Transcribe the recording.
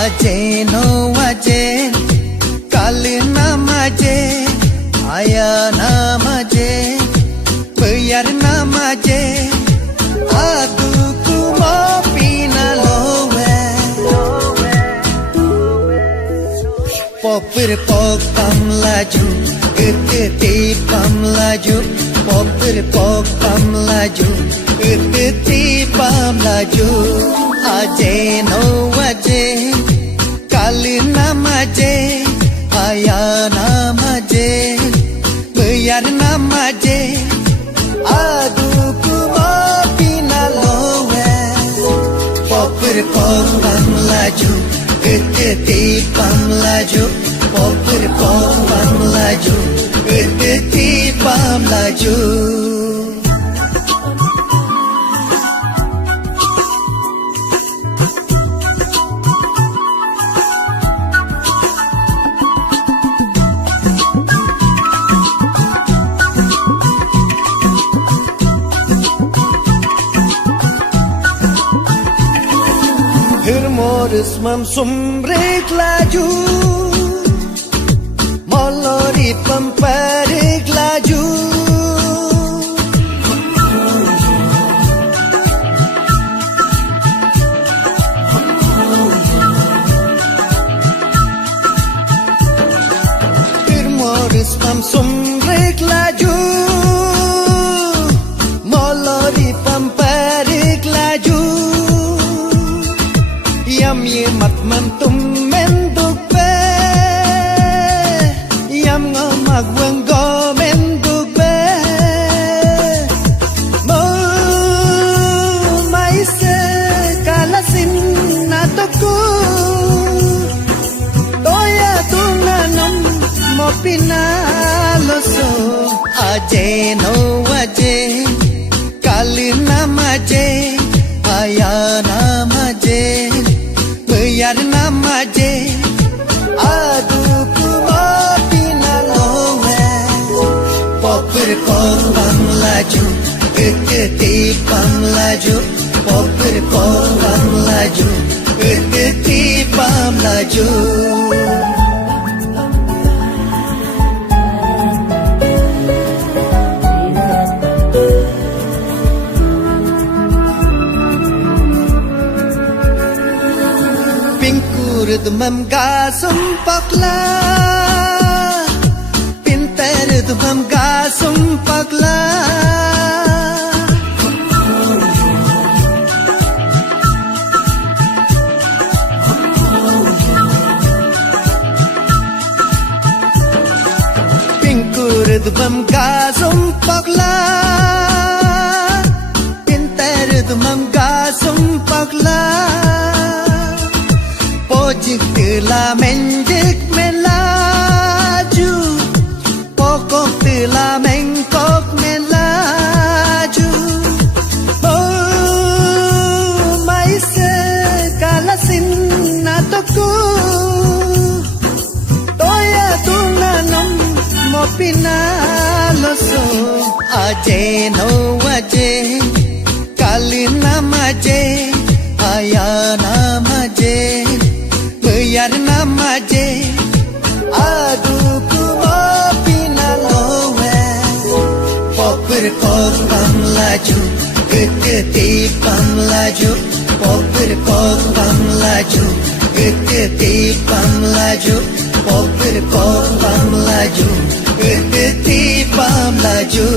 Ajen oh Ajen, kali nama Ajen, ayah nama Ajen, biar nama Ajen. Aku mau pindah lowe, popir pokam laju, pam laju, popir pokam laju, pam laju. Ajen oh Ajen, kali nama Ajen, ayah nama Ajen, biar nama Ajen. Aku mau pindah lowe, popir pokam laju, pam laju, popir pokam laju, pam laju. Hermores mam sombrek laju, molori pemperik laju. Hermores mam sombrek laju, molori pemperik laju. Yam ye mat mantum menduk be, yam ngamak wenggo menduk be. Mo maise kalasin natoku, toya tunanam mo pinaloso. Ajen oh Ajen, kali nama Ajen, ayah nama Ajen, biar nama Ajen. Aku mau pindah lowe, popir pokam laju, pam laju, popir pokam laju, pam laju. Demam gasum pakla, pintar demam gasum pakla. Pinkur demam gasum pakla, pintar demam gasum pakla. Pojik telah menjek melaju, pokok telah mengkok melaju. Oh, maise kalasin natoku, toya tunanam mo pinaloso. Ajen oh Ajen, kali nama Ajen, ayah nama Ajen, biar nama Ajen. Aku mau pindah lowe, popir pokam laju, pam laju, popir pokam laju, pam laju, popir pokam laju, pam laju.